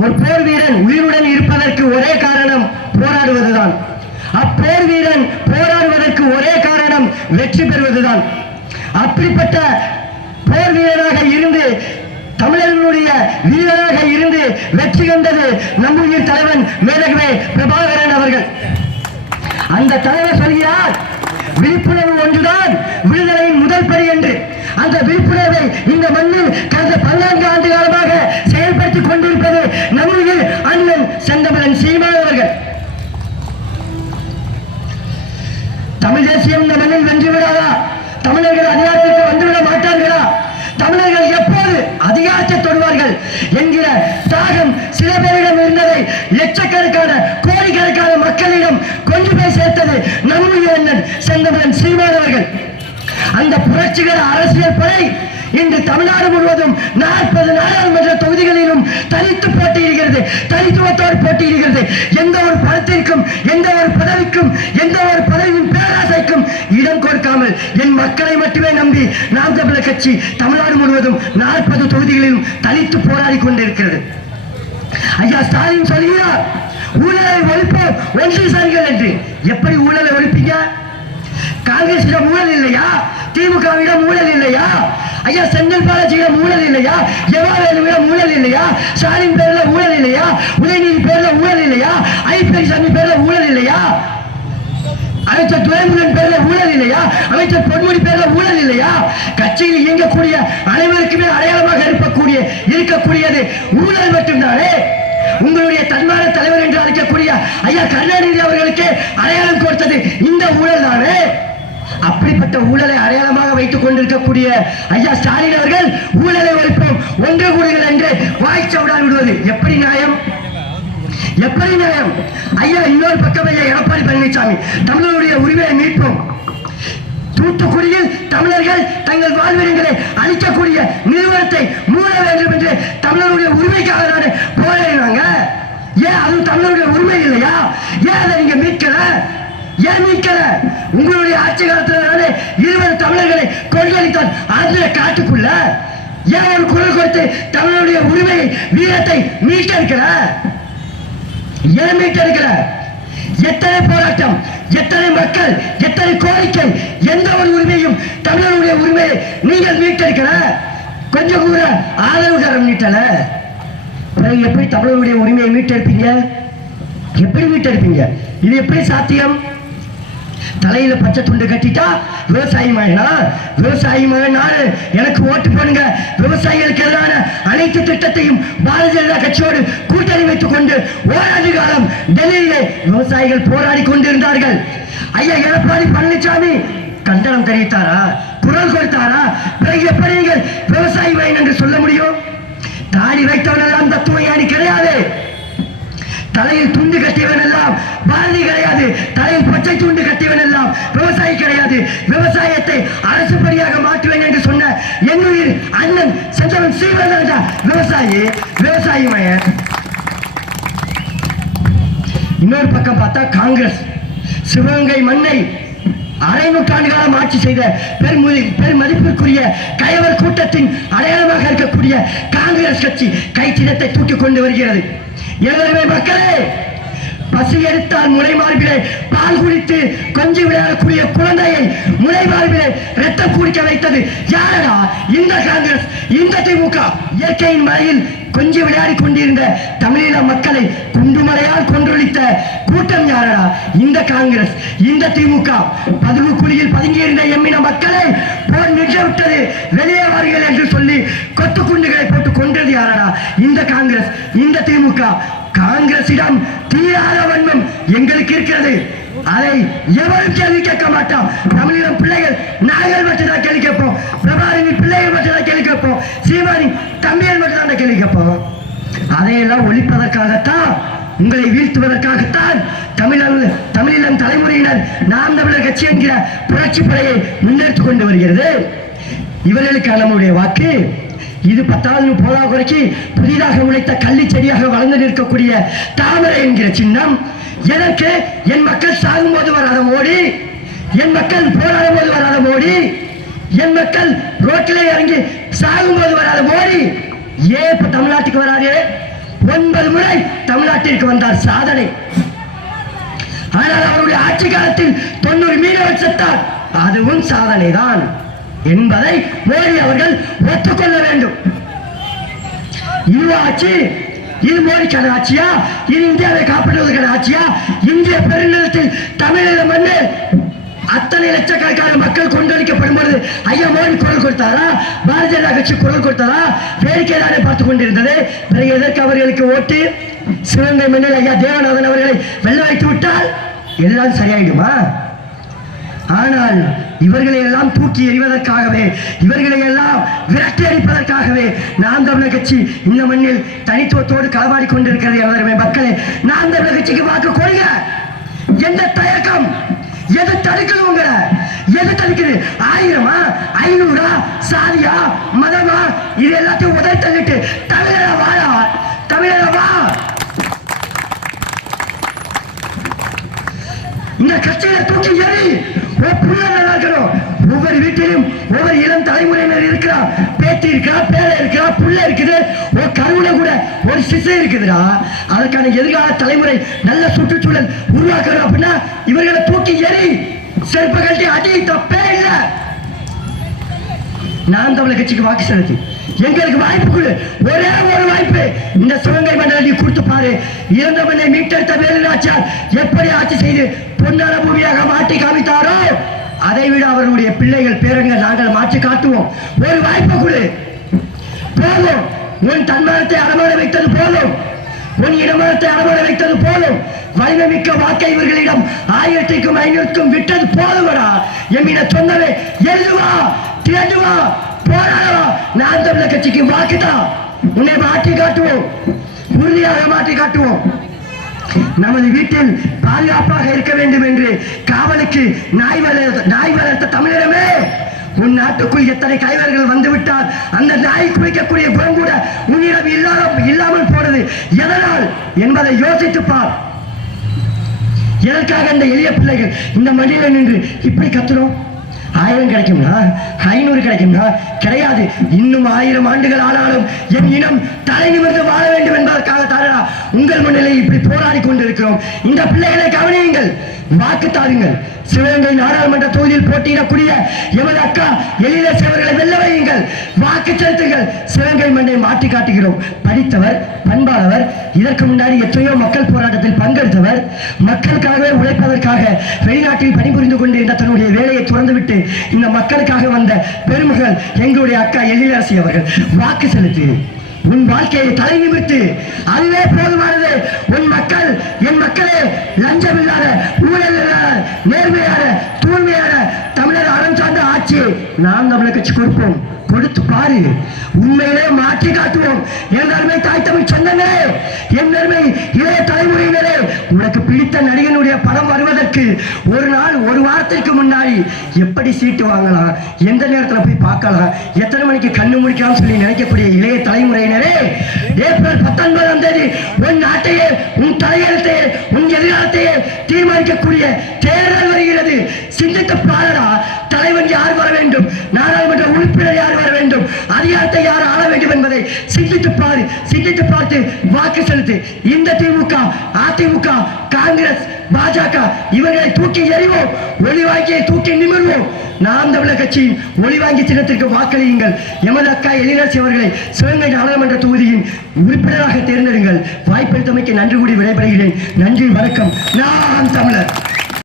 ஒரு போர் வீரன் உயிருடன் இருப்பதற்கு ஒரே காரணம் போராடுவதுதான். அப்போர் வீரன் போராடுவதற்கு ஒரே காரணம் வெற்றி பெறுவதுதான். அப்படிப்பட்ட போர் வீரராக இருந்து தமிழர்களுடைய வீரராக இருந்து வெற்றி கண்டது நம்முடைய தலைவன் மேதகவே பிரபாகரன் அவர்கள். அந்த தலைவர் சொல்கிறார், விழிப்புணர்வு ஒன்றுதான் விடுதலையின் முதல் படி என்று. அந்த விழிப்புணர்வை இந்த மண்ணில் கடந்த 14 ஆண்டு காலமாக செயல்படுத்திக் கொண்டிருப்பது நம்முடைய அண்ணன் செந்தமிழன் சீமான் அவர்கள். தமிழ் தேசியம் இந்த மண்ணில் வென்றுவிடாதா? தமிழர்கள் அதிகாரத்திற்கு வந்துவிட மாட்டார்களா? தமிழர்கள் எப்போது அதிகாரத்தை தொடுவார்கள் என்கிற தாகம் சில பேரிடம் இருந்ததை லட்சக்கணக்கான கோடிக்கணக்கான மக்களிடம் கொண்டு போய் சேர்த்தது நம்முடைய அண்ணன் செந்தமிழன் சீமான் அவர்கள். அந்த புரட்சிகர அரசியல் படை இன்று தமிழ்நாடு முழுவதும் 40 நாடாளுமன்ற தொகுதிகளிலும் தனித்து போட்டியிடுகிறது, தனித்துவத்தோடு போட்டியிடுகிறது. எந்த ஒரு பணத்திற்கும், எந்த ஒரு பதவிக்கும், எந்த ஒரு பதவியின் பேராசைக்கும் இடம் கொடுக்காமல் என் மக்களை மட்டுமே நம்பி நாம் தமிழர் கட்சி தமிழ்நாடு முழுவதும் 40 தொகுதிகளிலும் தனித்து போராடி கொண்டிருக்கிறது. ஐயா ஸ்டாலின் சொல்கிறார், ஊழலை ஒழிப்போம் ஒன்று சார்கள் என்று. எப்படி ஊழலை ஒழிப்பீங்க? காங்கிரசிடம் ஊழல் இல்லையா? திமுகவிடம் ஊழல் இல்லையா? ஐயா செந்தில் பாலாஜியிடம் ஊழல் இல்லையா? ஜவஹர்லாலிடம் ஊழல் இல்லையா? ஸ்டாலின் பேர்ல ஊழல் இல்லையா? உதயநிதி பேர்ல ஊழல் இல்லையா? ஐபிஎஸ்சாமி பேர்ல ஊழல் இல்லையா? அமைச்சர் துரைமுருகன் பேர்ல ஊழல் இல்லையா? அமைச்சர் பொன்முடி பேர்ல ஊழல் இல்லையா? கட்சியில் இயங்கக்கூடிய அனைவருக்குமே அடையாளமாக இருக்கக்கூடியது ஊழல் மட்டும்தானே. உங்களுடைய தன்மான தலைவர் என்று அழைக்கக்கூடிய ஐயா கருணாநிதி அவர்களுக்கு அடையாளம் கொடுத்தது இந்த ஊழல் தானே. அப்படிப்பட்ட ஊழலை அடையாளமாக வைத்துக் கொண்டிருக்கக்கூடிய ஐயா ஸ்டாலின் அவர்கள் ஊழலை ஒழிப்போம் ஒன்று கூடுகள் என்று வாய்ச்சவுடால் விடுவது எப்படி நியாயம்? எப்படி நியாயம்? ஐயா இன்னொரு பக்கம் ஐயா எடப்பாடி பழனிசாமி, தமிழருடைய உரிமையை மீட்போம், தூத்துக்குடியில் தமிழர்கள் தங்கள் வாழ்விடங்களை அளிக்கக்கூடிய நிறுவனத்தை மூட வேண்டும் என்று தமிழருடைய உரிமைக்காக தானே போராடினாங்க. ஏன் அது தமிழருடைய உரிமை இல்லையா? ஏன் அதை நீங்க மீட்கல? ஏன் மீட்கல? உங்களுடைய ஆட்சி காலத்தில் 20 தமிழர்களை கொள்ளையடித்தால் அந்த காட்டுக்குள்ள ஏன் ஒரு குரல் கொடுத்து தமிழருடைய உரிமையை வீரத்தை மீட்டெடுக்கல? ஏன் மீட்டெடுக்கல? எத்தனை போராட்டம், எத்தனை மக்கள், எத்தனை கோரிக்கை, எந்த ஒரு உரிமையும் தமிழருடைய உரிமையை நீங்கள் மீட்டெடுக்கல. கொஞ்சம் கூட ஆதரவுகாரம் நீட்டல. எப்படி தமிழருடைய உரிமையை மீட்டெடுப்பீங்க? எப்படி மீட்டெடுப்பீங்க? இது எப்படி சாத்தியம்? தலையில பச்சை துண்டு கட்டிட்டா விவசாயி மகனா? விவசாயி மகனால எனக்கு ஓட்டு போடுங்க. விவசாயிகளுக்கு எதிரான அனைத்து திட்டத்தையும் பாரதிய ஜனதா கட்சியோடு கூட்டணி வைத்துக் கொண்டு ஓராண்டு காலம் டெல்லியிலே விவசாயிகள் போராடி கொண்டிருந்தார்கள். ஐயா எடப்பாடி பழனிசாமி கண்டனம் தெரிவித்தாரா? குரல் கொடுத்தாரா? பிறகு எப்படி நீங்கள் விவசாயி மகன் என்று சொல்ல முடியும்? தாடி வைத்தவன் எல்லாம் தத்துவஞானி கிடையாது. தலையில் துண்டு கட்டியவன் எல்லாம் பாரதி கிடையாது. தலையில் பச்சை துண்டு கட்டியவன் எல்லாம் விவசாயி கிடையாது. விவசாயத்தை அரசு படியாக மாற்றுவேன் என்று சொன்ன என்னுடைய அண்ணன் செந்தமிழன் சீமான் விவசாயி, விவசாயி மயன். இன்னொரு பக்கம் பார்த்தா காங்கிரஸ் சிவகங்கை மண்ணை அரை நூற்றாண்டு காலம் ஆட்சி செய்த பெருமதிப்பிற்குரிய கயவர் கூட்டத்தின் அடையாளமாக இருக்கக்கூடிய காங்கிரஸ் கட்சி கைச்சிடத்தை தூக்கிக் கொண்டு வருகிறது. எனவே மக்களே, பசி எடுத்தால் முளை மார்பிலே பால் குடித்து கொஞ்சி விளையாடக்கூடிய குழந்தையை முளை மார்பிலே ரத்தம் குடிக்க வைத்தது யாரா? இந்த காங்கிரஸ், இந்த திமுக. இயற்கையின் மழையில் கொஞ்சி விளையாடி கொண்டிருந்த தமிழீழ மக்களை குண்டுமலையால் கொன்றொழித்த கூட்டம் யாரா? இந்த காங்கிரஸ், இந்த திமுக. பதுங்குக்குழியில் பதுங்கியிருந்த எம்மின மக்களை போர் நிறுத்தவிட்டது, வெளியே வாருங்கள் என்று சொல்லி கொத்து குண்டுகளை போட்டு கொன்றது யாரா? இந்த காங்கிரஸ், இந்த திமுக. காங்கிரசிடம் தீராத வன்மம் எங்களுக்கு இருக்கிறது. அதை எவரும் கேள்வி கேட்க மாட்டோம். தமிழிடம் பிள்ளைகள் நாங்கள் மட்டும்தான் கேள்வி கேட்போம். பிரபாகரனின் பிள்ளைகள் மட்டும்தான் கேள்வி கேட்போம். சீமானின் தம்பிகள் மட்டும்தான் கேள்வி கேட்போம். அதையெல்லாம் ஒழிப்பதற்காகத்தான், உங்களை வீழ்த்துவதற்காகத்தான் தமிழீழம் தலைமுறையினர் நாம் தமிழர் கட்சி என்கிற புரட்சி படையை முன்னெடுத்துக் கொண்டு வருகிறது. இவர்களுக்கு நம்முடைய வாக்கு. இது 10வது போதா குறைக்கு புதிதாக உழைத்த கள்ளி செடியாக வளர்ந்து நிற்கக்கூடிய தாமரை என்கிற சின்னம். எனக்கு என் மக்கள் சாகும் போது வராத மோடி, என் மக்கள் போராடும் போது வராத மோடி, என் மக்கள் ரோட்டிலே இறங்கி சாகும் போது வராத மோடி ஏன் இப்ப தமிழ்நாட்டுக்கு வராது? 9 முறை தமிழ்நாட்டிற்கு வந்தார், சாதனை. ஆனால் அவருடைய ஆட்சி காலத்தில் 90 மீனவர் செத்தார், அதுவும் சாதனை தான் என்பதை மோடி அவர்கள் ஒத்துக்கொள்ள வேண்டும். இது ஆட்சி, இது மோடிக்கான ஆட்சியா? இது இந்தியாவை காப்பாற்றுவதற்கான ஆட்சியா? இந்திய பெருநிலத்தில் தமிழக மண்ணில் அத்தனை லட்சக்கணக்கான மக்கள் கொண்டளிக்கப்படும் பொழுது ஐயா மோடி குரல் கொடுத்தாரா? பாரதிய ஜனதா கட்சி குரல் கொடுத்தாரா? வேடிக்கை தானே பார்த்துக் கொண்டிருந்தது. பிறகு எதற்கு அவர்களுக்கு ஓட்டு? சிவகங்கை மண்ணில் ஐயா தேவநாதன் அவர்களை வெல்ல வைத்து விட்டால் எல்லாம் சரியாயிடுமா? ஆனால் இவர்களை எல்லாம் தூக்கி எறிவதற்காகவே, இவர்களை எல்லாம் விரட்டி அடிப்பதற்காகவே நாம் தமிழர் கட்சி இந்த மண்ணில் தனித்துவத்தோடு களவாடி கொண்டிருக்கிறது. அவர்கள் மக்களே, நாம் தமிழர் கட்சிக்கு வாக்கு கொடுங்க. எந்த தயக்கம்? எது தடுக்கணுங்க? எது தடுக்குது? 1000-ஆ 500-ஆ சாதியா மதமா இது எல்லாத்தையும் உதவி தள்ளிட்டு தமிழக வாழா, தமிழக வா. இந்த கட்சியை தூக்கி எறி. ஒவ்வொரு வீட்டிலும் ஒவ்வொரு இளம் தலைமுறையினர் இருக்கிறார், பேத்தி இருக்கிறா, பேரை இருக்கிறா, புள்ள இருக்குது, ஒரு கருவுல கூட ஒரு சிசை இருக்குதுடா. அதற்கான எதிர்கால தலைமுறை நல்ல சுற்றுச்சூழல் உருவாக்கணும் அப்படின்னா இவர்களை தூக்கி எறி, செருப்ப கட்டி அடி, தப்பே இல்லை. நாம் தமிழர் கட்சிக்கு வாக்கு செலுத்தி எங்களுக்கு வாய்ப்பு கொடு, ஒரே ஒரு வாய்ப்பு. இந்த சிவகங்கை மண்டலம் நீ கொடுத்து பாரு. இறந்தவனை மீட்டெடுத்த வேலுநாச்சியார் எப்படி ஆட்சி செய்து பொன்னான பூமியாக மாற்றி காமித்தாரோ அதை விட அவர்களுடைய பிள்ளைகள் பேரங்கள் நாங்கள் மாற்றி காட்டுவோம். ஒரு வாய்ப்பு கொடு, போதும். உன் தன்மானத்தை அடமான வைத்தது போதும், உன் இடமானத்தை அடமான வைத்தது போதும். வலிமை மிக்க வாக்கை இவர்களிடம் 1500க்கும் 500க்கும் விட்டது போதுமடா. எம்மிட சொன்னவே எழுதுவா, தேடுவா, போராடவா. நாம் தமிழர் கட்சிக்கு வாக்குதான். உன்னை மாற்றி காட்டுவோம், உறுதியாக மாற்றி காட்டுவோம். நமது வீட்டில் பாதுகாப்பாக இருக்க வேண்டும் என்று காவலுக்கு நாய் வளர்த்த தமிழரமே, உன் நாட்டுக்குள் எத்தனை கைவர்கள் வந்துவிட்டால் அந்த நாய் குளிக்கக்கூடிய குணம் கூட உன்னிடம் இல்லாமல் போனது எதனால் என்பதை யோசித்துப்பார். எதற்காக அந்த எளிய பிள்ளைகள் இந்த மண்ணில் நின்று இப்படி கத்துறோம்? 1000 கிடைக்கும்னா 500 கிடைக்கும்னா கிடையாது. இன்னும் 1000 ஆண்டுகள் ஆனாலும் என் இனம் தலை நிமிர்ந்து வாழ வேண்டும் என்பதற்காக தாரா உங்கள் முன்னிலை இப்படி போராடி கொண்டிருக்கிறோம். இந்த பிள்ளைகளை கவனியுங்கள், வாக்கு தாருங்கள். சிவகங்கை நாடாளுமன்ற தொகுதியில் போட்டியிடக்கூடிய எமது அக்கா எழிலரசி அவர்களை வெல்ல வையுங்கள், வாக்கு செலுத்துங்கள். சிவகங்கை மண்ணை மாற்றி காட்டுகிறோம். படித்தவர், பண்பாளவர், இதற்கு முன்னாடி எத்தனையோ மக்கள் போராட்டத்தில் பங்கெடுத்தவர், மக்களுக்காகவே உழைப்பதற்காக வெளிநாட்டில் பணிபுரிந்து கொண்டிருந்த தன்னுடைய வேலையை துறந்துவிட்டு இந்த மக்களுக்காக வந்த பெருமகள் எங்களுடைய அக்கா எழிலரசி அவர்கள். வாக்கு செலுத்து, உன் வாழ்க்கையை தலை நிமிர்த்து, அதுவே போதுமானது. உன் மக்கள், என் மக்களே, லஞ்சமில்லாத, ஊழல் இல்லாத, நேர்மையான, தூய்மையான தமிழர் அறம் சார்ந்த ஆட்சியை நாம் தமிழர் கட்சி கொடுப்போம். கொடுத்து பாரு, உண்மையிலே மாற்றி காட்டுவோம். என் அருமை தாய் தமிழ் சொந்தங்களே, என் அருமை இளைய தலைமுறையினரே, உனக்கு பிடித்த நடிகனுடைய படம் வருவதற்கு ஒரு நாள், ஒரு வாரத்திற்கு முன்னாடி எப்படி சீட்டு வாங்கலாம், எந்த நேரத்தில் போய் பார்க்கலாம், எத்தனை மணிக்கு கண்ணு முடிக்கலாம் சொல்லி நினைக்கக்கூடிய இளைய தலைமுறையினரே, ஏப்ரல் 19ஆம் தேதி உன் நாட்டையே, உன் தலையெழுத்தையே, உன் எதிர்காலத்தையே தீர்மானிக்கக்கூடிய தேர்தல் வருகிறது. சிந்தித்து பாருடா. தலைவன் யார் வர வேண்டும், நாடாளுமன்ற உறுப்பினர் யார் வர வேண்டும், அதிகாரத்தை யார் ஆள வேண்டும் என்பதை சிந்தித்து பாரு. சிந்தித்து பார்த்து வாக்கு செலுத்து. இந்த திமுக, அதிமுக, காங்கிரஸ், பாஜக இவர்களை தூக்கி எறிவோம், ஒளிவாங்கியை தூக்கி நிமிர்வோம். நாம் தமிழர் கட்சியின் ஒளிவாங்கி சின்னத்திற்கு வாக்களியுங்கள். எமது அக்கா எழிலரசி அவர்களை சிவகங்கை நாடாளுமன்ற தொகுதியின் உறுப்பினராக தேர்ந்தெடுங்கள். வாய்ப்பளித்தமைக்கு நன்றி கூறி விடைபெறுகிறேன். நன்றி, வணக்கம். நாம் தமிழர்.